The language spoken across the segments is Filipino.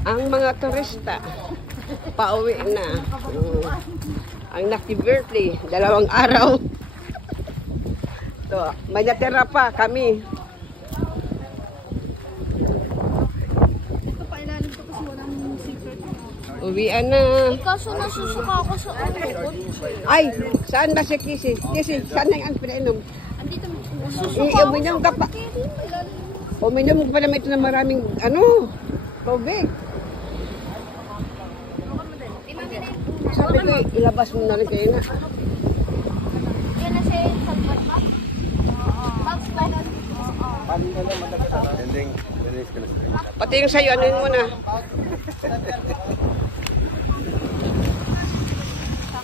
Ang mga turista, pauwi na. Ang naki-birthday, 2 araw. So, may natira pa kami. Ito pa ilalim ko kasi walang secret. Uwian na. Kaso nasusuka ako sa ulo. Ay, saan ba si Kisi? Kisi, saan na yung pinainom? Andito, nasusuka ako Uminom sa ka pa. Uminom ka pa naman ito ng maraming, tubig. Sabi ko, ilabas mo na rin kayo na. Yan na siya yung salbat pa. Pati yung sa'yo, ano yun muna?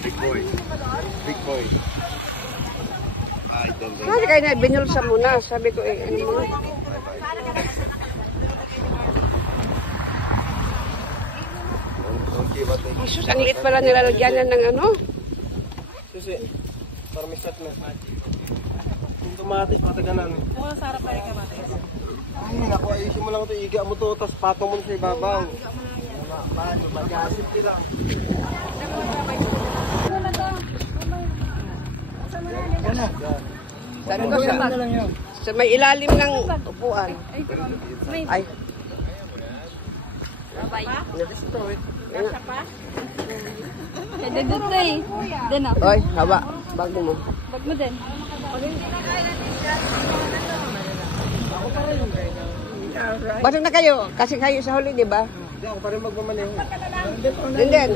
Big boy. Big boy. Sabi kayo na, binulsa muna. Sabi ko, ano muna? Jesus, ang liit pala nilalagyanan ng ano? Susi, para may set na. Yung kamatis, pataganan. Oo, sarap pa rin kamatis. Ay, naku, ayusin mo lang ito. Iga mo ito, tapos patong mo sa ibabaw. Paano? Mag-asin lang. Sabi ko sa may ilalim ng upuan. Ay. Pwede dito eh. Din ah. Oy, haba. Bago mo. Bag mo din. Basta na kayo. Kasi kayo sa huli, di ba? Hindi, ako pa rin magmamaneho. Din.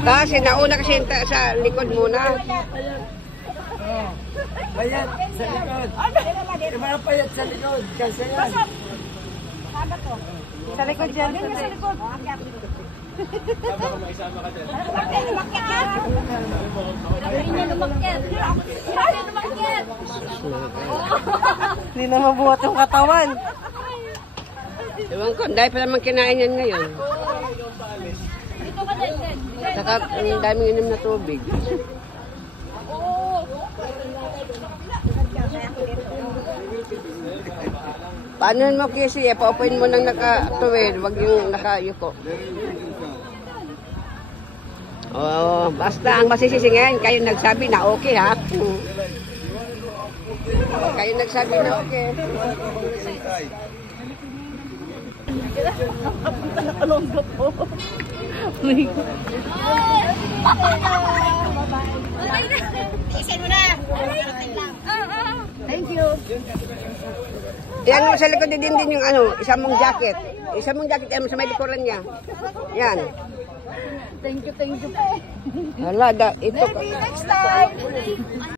Kasi nauna kasi sa likod muna. Payat sa likod. Yung mga payat sa likod. Kasi yan. Sa likod dyan. Sa likod. Hindi na mabuhat yung katawan. Ewan ko, dahil pa naman kinain yan ngayon. Saka ang daming inom na tubig. Paano mo kasi, paupuin mo nang nakatuwid, wag yung nakayuko. Oh, basta ang masisisingin, kayo nagsabi na okay ha. Kayo nagsabi na okay. Nakalongga po. Isin mo na. Thank you. Yan mo sa likod din yung isang mong jacket. Isang mong jacket, yan mo sa may likuran niya. Yan. Thank you. Hala, ito. Maybe next time.